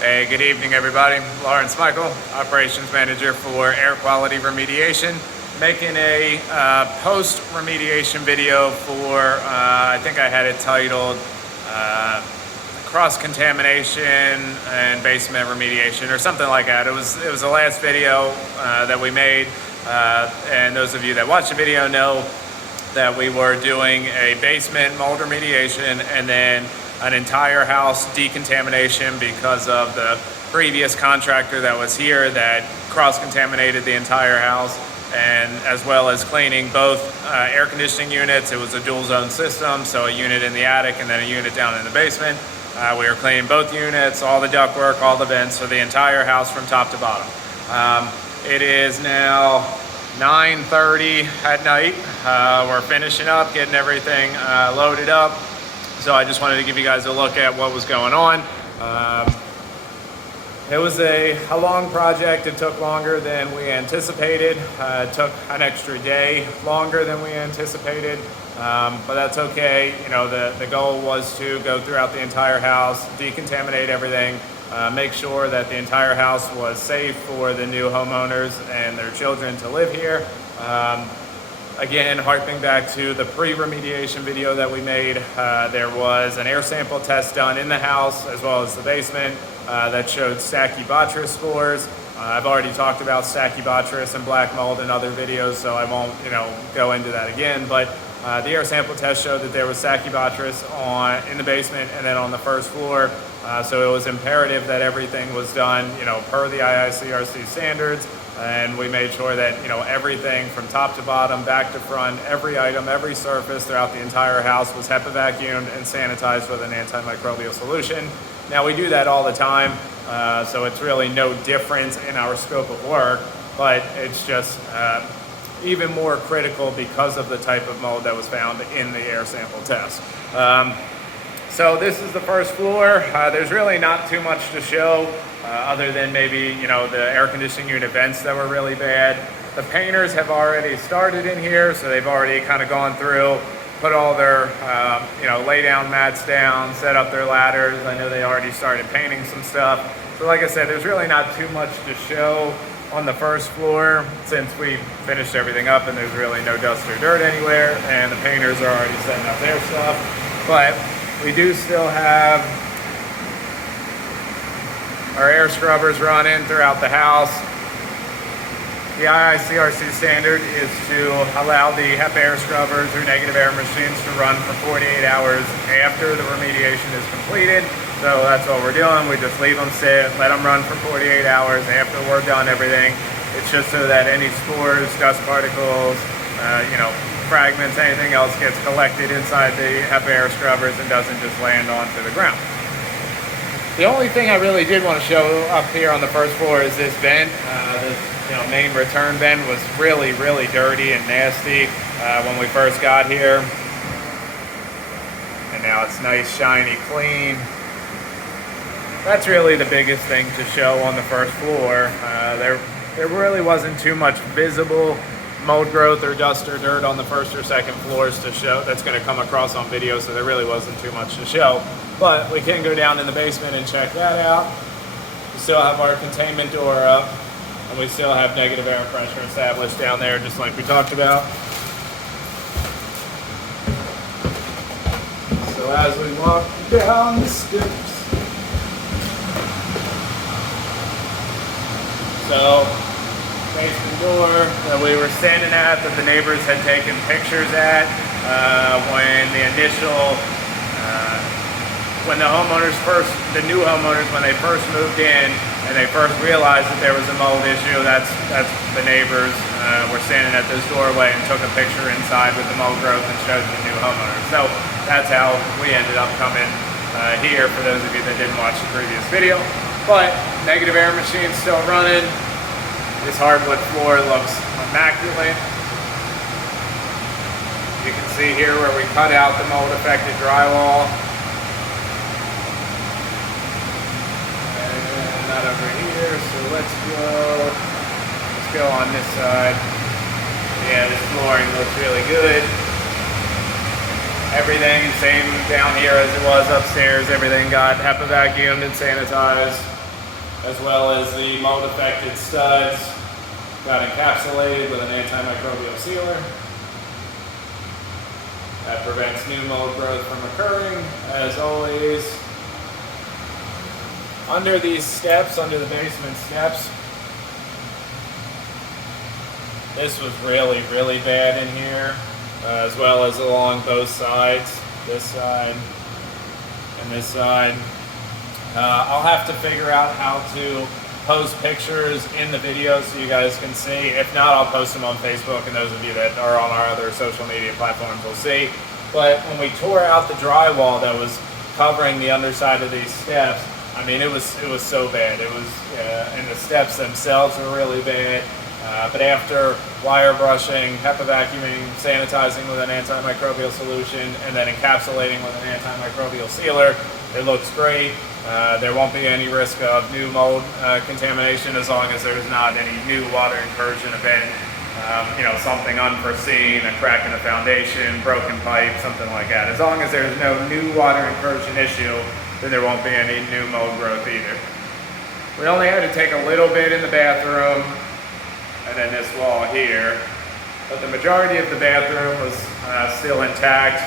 Hey, good evening, everybody. Lawrence Michael, Operations Manager for Air Quality Remediation, making a post-remediation video for, I think I had it titled Cross-Contamination and Basement Remediation or something like that. It was the last video that we made, and those of you that watched the video know that we were doing a basement mold remediation and then an entire house decontamination because of the previous contractor that was here that cross-contaminated the entire house, and as well as cleaning both air conditioning units. It was a dual zone system, so a unit in the attic and then a unit down in the basement. We were cleaning both units, all the ductwork, all the vents, so the entire house from top to bottom. It is now 9:30 at night. We're finishing up, getting everything loaded up. So I just wanted to give you guys a look at what was going on. It was a long project. It took longer than we anticipated. It took an extra day longer than we anticipated, but that's okay. You know, the goal was to go throughout the entire house, decontaminate everything, make sure that the entire house was safe for the new homeowners and their children to live here. Again, harping back to the pre-remediation video that we made, there was an air sample test done in the house as well as the basement that showed Stachybotrys scores. I've already talked about Stachybotrys and black mold in other videos, so I won't, go into that again. But the air sample test showed that there was Stachybotrys in the basement and then on the first floor. So it was imperative that everything was done, per the IICRC standards. And we made sure that, everything from top to bottom, back to front, every item, every surface throughout the entire house was HEPA vacuumed and sanitized with an antimicrobial solution. Now, we do that all the time, so it's really no difference in our scope of work, but it's just even more critical because of the type of mold that was found in the air sample test. So this is the first floor. There's really not too much to show other than maybe, the air conditioning unit vents that were really bad. The painters have already started in here, so they've already kind of gone through, put all their, lay down mats down, set up their ladders. I know they already started painting some stuff. So like I said, there's really not too much to show on the first floor since we finished everything up and there's really no dust or dirt anywhere, and the painters are already setting up their stuff. But we do still have our air scrubbers running throughout the house. The IICRC standard is to allow the HEPA air scrubbers or negative air machines to run for 48 hours after the remediation is completed. So that's what we're doing. We just leave them sit, let them run for 48 hours after we're done everything. It's just so that any spores, dust particles, fragments, anything else gets collected inside the HEPA air scrubbers and doesn't just land onto the ground. The only thing I really did want to show up here on the first floor is this vent. This main return vent was really, really dirty and nasty when we first got here. And now it's nice, shiny, clean. That's really the biggest thing to show on the first floor. There really wasn't too much visible mold growth or dust or dirt on the first or second floors to show. That's going to come across on video, so there really wasn't too much to show. But we can go down in the basement and check that out. We still have our containment door up, and we still have negative air pressure established down there, just like we talked about. So as we walk down the steps, basement door that we were standing at, that the neighbors had taken pictures at when when the new homeowners, when they first moved in and they first realized that there was a mold issue. That's the neighbors were standing at this doorway and took a picture inside with the mold growth and showed the new homeowners. So that's how we ended up coming here, for those of you that didn't watch the previous video. But negative air machine's still running. This hardwood floor looks immaculate. You can see here where we cut out the mold affected drywall. And not over here, so let's go on this side. Yeah, this flooring looks really good. Everything same down here as it was upstairs. Everything got HEPA vacuumed and sanitized. as well as the mold affected studs got encapsulated with an antimicrobial sealer. That prevents new mold growth from occurring. As always, under these steps, under the basement steps, this was really, really bad in here, as well as along both sides, this side and this side. I'll have to figure out how to post pictures in the video so you guys can see. If not, I'll post them on Facebook, and those of you that are on our other social media platforms will see. But when we tore out the drywall that was covering the underside of these steps, I mean, it was so bad. It was, and the steps themselves were really bad. But after wire brushing, HEPA vacuuming, sanitizing with an antimicrobial solution, and then encapsulating with an antimicrobial sealer, it looks great. There won't be any risk of new mold contamination as long as there's not any new water incursion event. Something unforeseen, a crack in the foundation, broken pipe, something like that. As long as there's no new water incursion issue, then there won't be any new mold growth either. We only had to take a little bit in the bathroom and then this wall here, but the majority of the bathroom was still intact.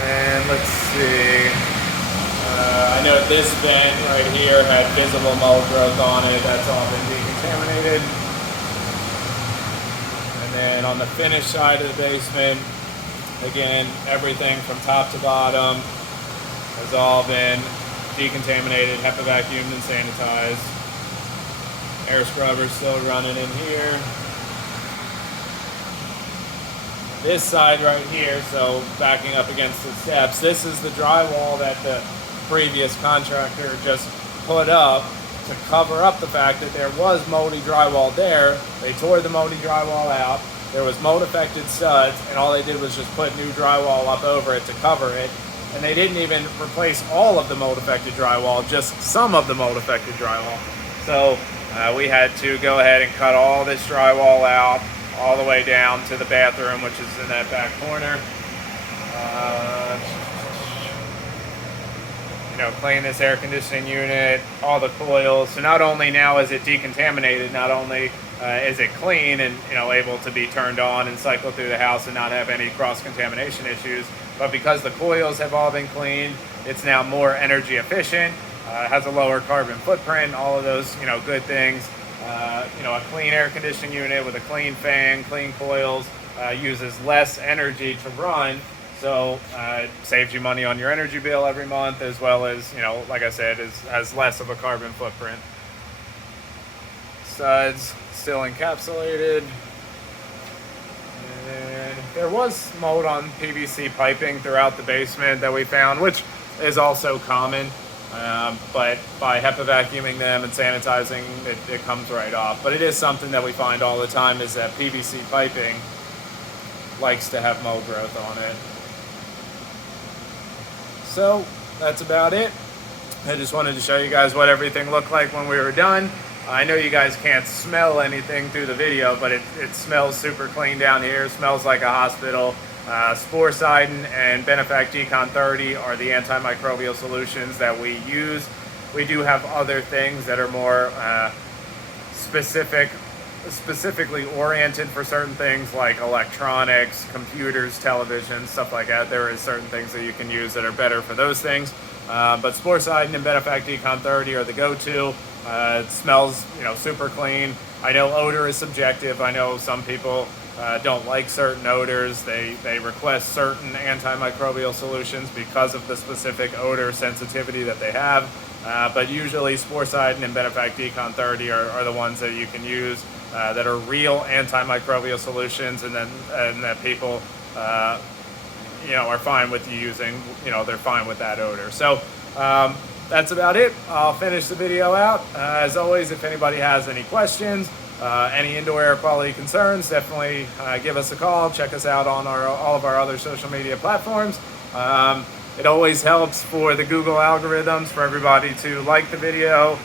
And let's see, I know this vent right here had visible mold growth on it. That's all been decontaminated. And then on the finished side of the basement, again, everything from top to bottom has all been decontaminated, HEPA vacuumed and sanitized. Air scrubber still running in here. This side right here, so backing up against the steps, this is the drywall that the previous contractor just put up to cover up the fact that there was moldy drywall there. They tore the moldy drywall out. There was mold affected studs, and all they did was just put new drywall up over it to cover it. And they didn't even replace all of the mold affected drywall, just some of the mold affected drywall. So we had to go ahead and cut all this drywall out all the way down to the bathroom, which is in that back corner. Clean this air conditioning unit, all the coils. So not only now is it decontaminated, not only is it clean and able to be turned on and cycle through the house and not have any cross-contamination issues, but because the coils have all been cleaned, it's now more energy efficient, has a lower carbon footprint, all of those good things. A clean air conditioning unit with a clean fan, clean coils, uses less energy to run. So it saves you money on your energy bill every month, as well as, like I said, has less of a carbon footprint. Studs still encapsulated. And there was mold on PVC piping throughout the basement that we found, which is also common. But by HEPA vacuuming them and sanitizing, it comes right off. But it is something that we find all the time, is that PVC piping likes to have mold growth on it. So that's about it. I just wanted to show you guys what everything looked like when we were done. I know you guys can't smell anything through the video, but it smells super clean down here. It smells like a hospital. Sporecidin and Benefact Decon 30 are the antimicrobial solutions that we use. We do have other things that are more specifically oriented for certain things like electronics, computers, television, stuff like that. There is certain things that you can use that are better for those things. But Sporecidin and Benefact Decon 30 are the go-to. It smells, super clean. I know odor is subjective. I know some people don't like certain odors. They request certain antimicrobial solutions because of the specific odor sensitivity that they have. But usually Sporecidin and Benefact Decon 30 are the ones that you can use that are real antimicrobial solutions, and that people are fine with you using. They're fine with that odor. So that's about it. I'll finish the video out. As always, if anybody has any questions, any indoor air quality concerns, definitely give us a call. Check us out on all of our other social media platforms. It always helps for the Google algorithms for everybody to like the video,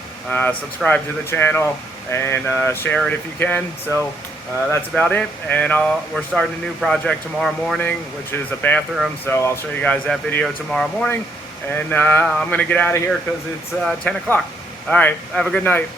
subscribe to the channel, and share it if you can. So that's about it. And we're starting a new project tomorrow morning, which is a bathroom. So I'll show you guys that video tomorrow morning. And I'm going to get out of here because it's 10 o'clock. All right, have a good night.